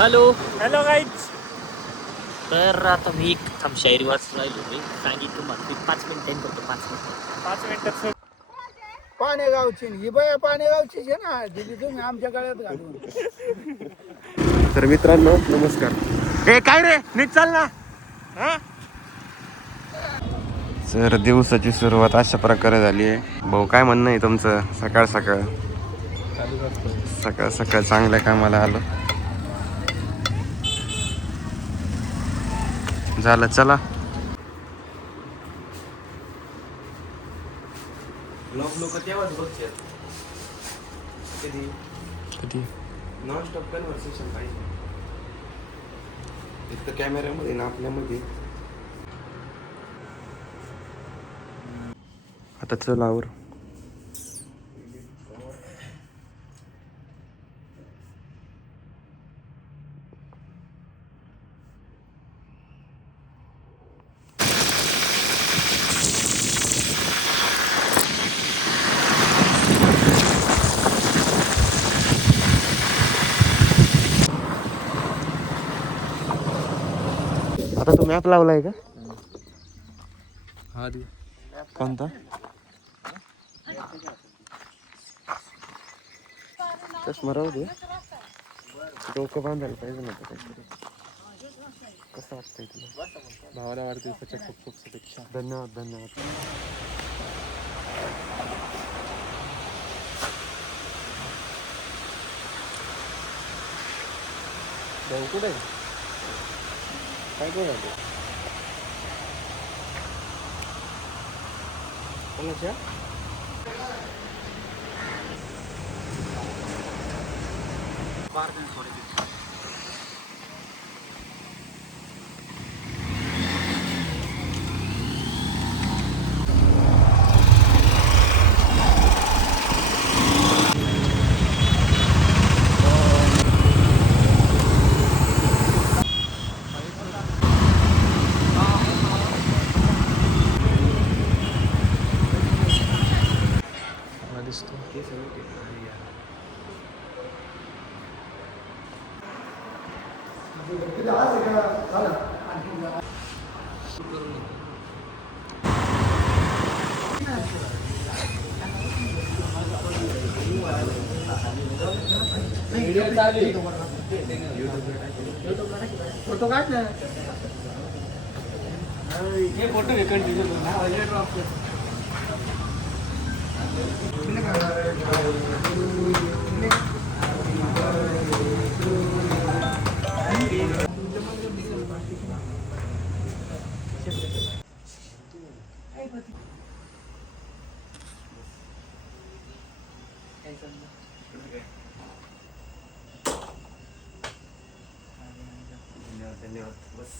Hello hello guys. तर आता मी थांब शायरी वाचून राहिलो मी सांगितलं मग मी 5 मिनिटांनी करतो 5 मिनिटं. पाणेगावची ही बाया पाणेगावचीच आहे ना दिदी तुम्ही आमच्या गळ्यात घालून. तर मित्रांनो नमस्कार. हे काय रे नीट चाल ना. तर दिवसाची सुरुवात अशा प्रकारे झाली आहे. भाऊ काय म्हणणं आहे तुमचं? सकाळ सकाळ चांगल्या कामाला आलो. झालं चला. लोक तेव्हाच बघतात कधी नॉन स्टॉप कन्व्हर्सेशन पाहिजे. इथं कॅमेऱ्यामध्ये ना आपल्यामध्ये. आता चल आवर. आता तू मॅप लावलाय का? हा दे. कोणता? चष्मा राहू दे. डोकं बांधायला पाहिजे ना काहीतरी. कसं वाटतंय तुला? भावाला वाढदिवसाच्या खूप खूप शुभेच्छा. धन्यवाद. भाऊ कुठे आहे? काय करू कोणाच्या? फोटो काढ ना. फोटो धन्यवाद. बस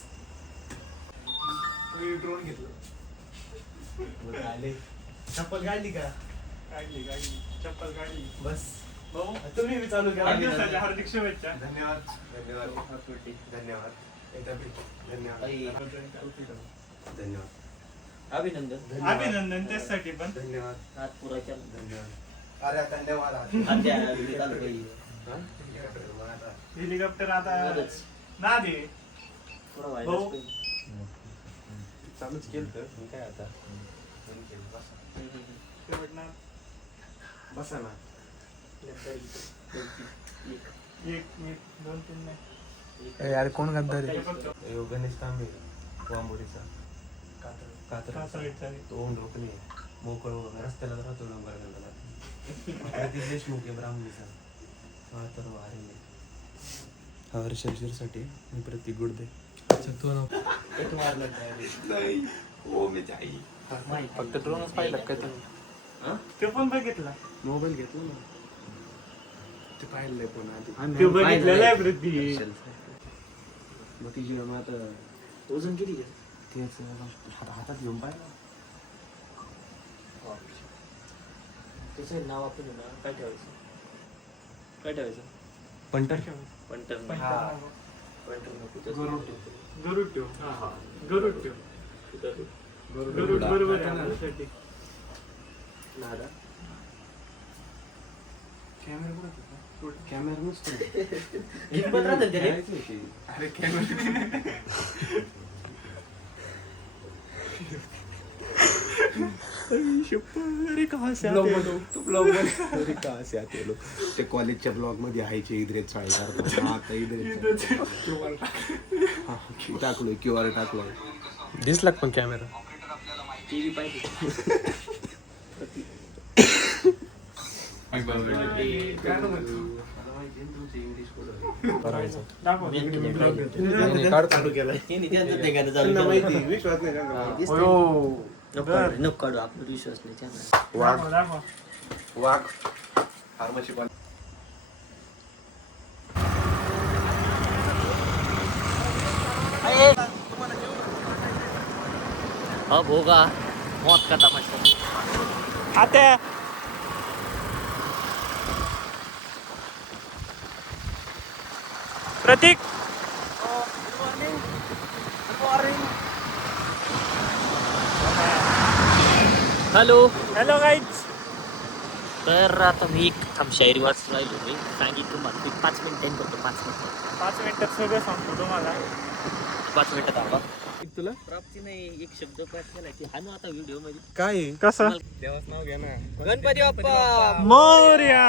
ड्रोन घेतलं. चप्पल काढली का? काढली चप्पल काढली. बस भाऊ तुम्ही बी चालू केला. वाढदिवसाच्या हार्दिक शुभेच्छा. धन्यवाद. अभिनंदन त्यासाठी पण. धन्यवाद. हात पुराच्या धन्यवाद. अरे धन्यवाद. हेलिकॉप्टर आता ना दे भाऊ. चालूच केलं तर काय आता. बसा ना. एक मिनिट 2-3 नाही. यार कोण गद्दार गणेश तांबे वांबोरीचा कातळ. तो ढोकणे मोकळ रस्त्याला राहतो डोंगर प्रतीक देशमुख आहे ब्राह्मणीचा. तर वारे हर्ष साठी मी प्रतीक गुडदे. अच्छा तो फक्त ड्रोनच पाहिलं का तुम्ही? ते पण बघितला. मोबाईल घेतला ना ते पाहिलंय पण आधी. ते बघितलेलं आहे वृद्धी. मग ती मग आता वजन किती तेच हातात घेऊन पाहिलं. त्याचं नाव आपण ना काय ठेवायचं पंटर. पंटर गरुड ठेव. गरुड ठेव. गरुड बरोबर आहे आपल्यासाठी. कॅमेरा कुठे कॅमेरा नसतो कितपत राहतं त्याने? अरे कॅमेरा अरे कहाँ से आते हो तू ब्लॉग मध्ये अरे कहाँ से आते हो लोग ते कॉलेजच्या ब्लॉग मध्ये हायचे इद्रेत चाळी करतात आता इद्रेत हा टाकलोय QR टाकलोय दिसला पण कॅमेरा टीव्ही पाहिजे विश्वास नाही नको काढू आपला विश्वास नाही त्यामुळे वाघ फार्मसी पण अब होगा मौत का तमाशा आता प्रतीक हॅलो हॅलो गाईज तर आता मी एक शायरी वाचून राहिलो मी सांगितलं तुम्हाला मी 5 मिनिटांनी करतो 5 मिनिटं 5 मिनिटात सगळं सांगतो तुम्हाला 5 मिनिटात आवा तुला प्राप्ती नाही एक शब्द पाठ केला की हा ना आता व्हिडिओ मध्ये काय कसं देवाच नाव घ्या ना गणपती बाप्पा मोरया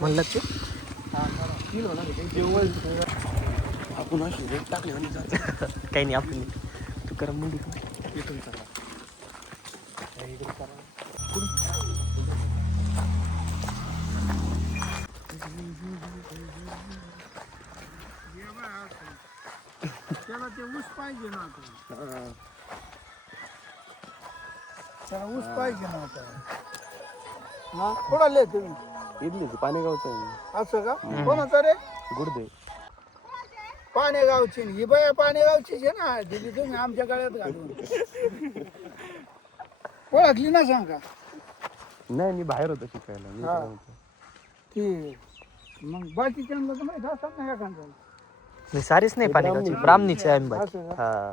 म्हणलं की आपण अशी रेट टाकले आणि जातो काही नाही आपण तू करा मुंडी इथून चला त्याला ते ऊस पाहिजे ना आता त्याला ऊस पाहिजे ना आता हा कोणाले तुम्ही इथली पाणेगावचं आहे असं का कोणाचं रे गुडदे पाणेगावची ही बाया पाणेगावचीच आहे ना दिली तुम्ही आमच्या गळ्यात घालून ओळखली ना सांगा नाही मी बाहेर होतो शिकायला मी हा. इकडे होतो. ती मग बाकीच्यांना तर माहित असतात ना एखाद्याला मी सारीच नाही पाणी ब्राह्मणीचे आहे आम्ही असं का? हा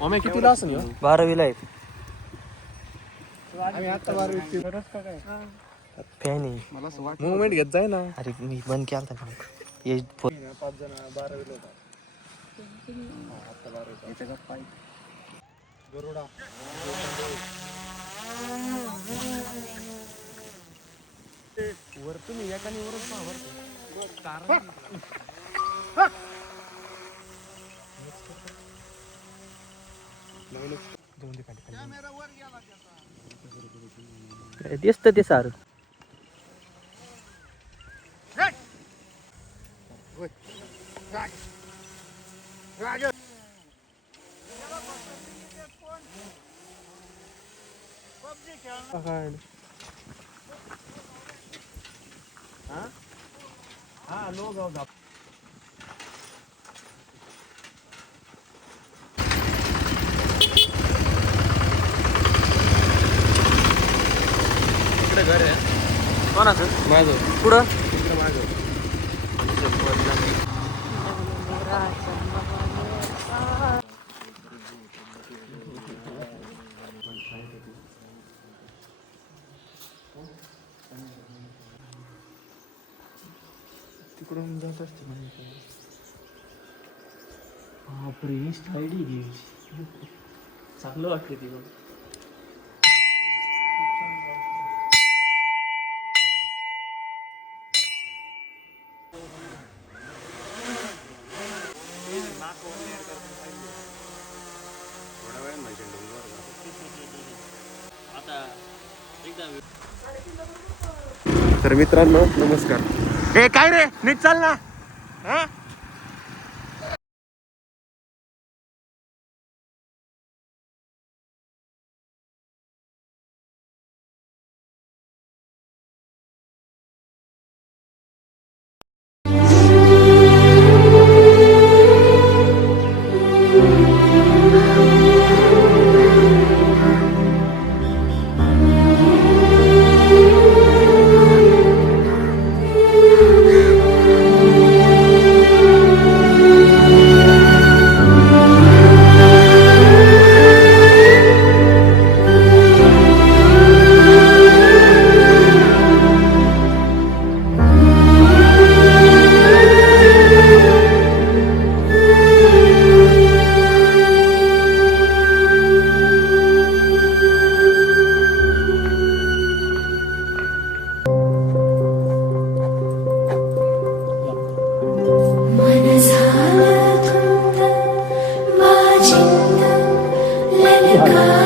ओमे कितीला असेल ह्यो? 12वीला आहे आम्ही आता बारवीची गरज का काय काही नाही मला असं वाटतं मुवमेंट घेत जाय ना अरे मी बंद केला होता ये 5 जण 12वीला होता गरुडा वर तुम्ही एकाने वरच पहा बरं कॅमेरा वर गेला त्याचा दिसतं ते सारं राजा हा नो गाव इकडे घर आहे कोणाचं माझं पुढं इकडे माझं तिकडून जात असते बापरे स्टाईली चांगलं वाटतं ती बघ थोड्या वेळ म्हणजे डोंगर आता एकदा तर मित्रांनो नमस्कार हे काय रे नीट चाल ना हा हळू